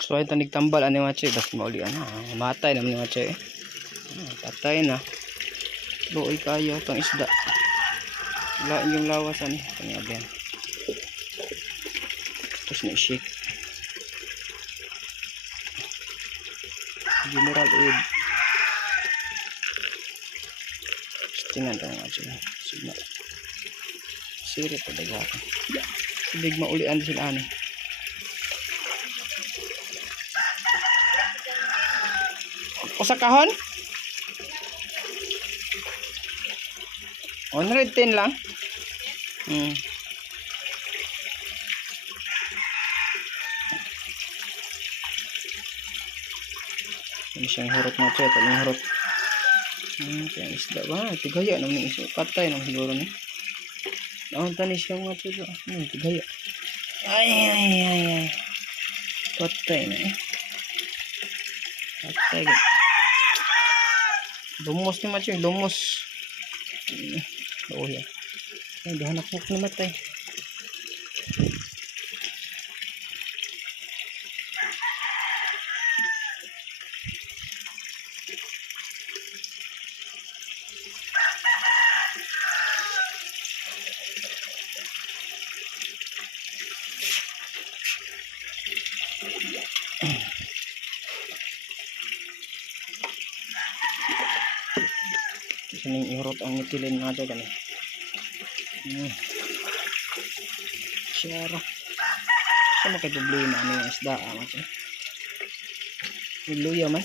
So ay tanig tambal ani mga chay, das mauli ana, matay naman mga chay. Patay na. Luoy kayo tong isda. Wala yung lawasan pangyabihan. Tapos na i-shake. General Aid. Tingnan tayo mga chay. Sigma. Siri pa daga. Sabig maulian sila ani. Usa kahon? 110 lang. Ini siyang hurot na chay, taling hurot. Kaya isda ba? Tigaya naman yung isda. Patay naman siguro ni. Naon tanis siyang mga chay. Tigaya. Ay. Patay na eh. Patay. Lumos ni mga chay, lumos. Oh ya. Ay, dahan ako namatay. Sining ihurot ang mitilin nga dyan kani. Siyara. Sa makidubli na ano yung isda. Luya man.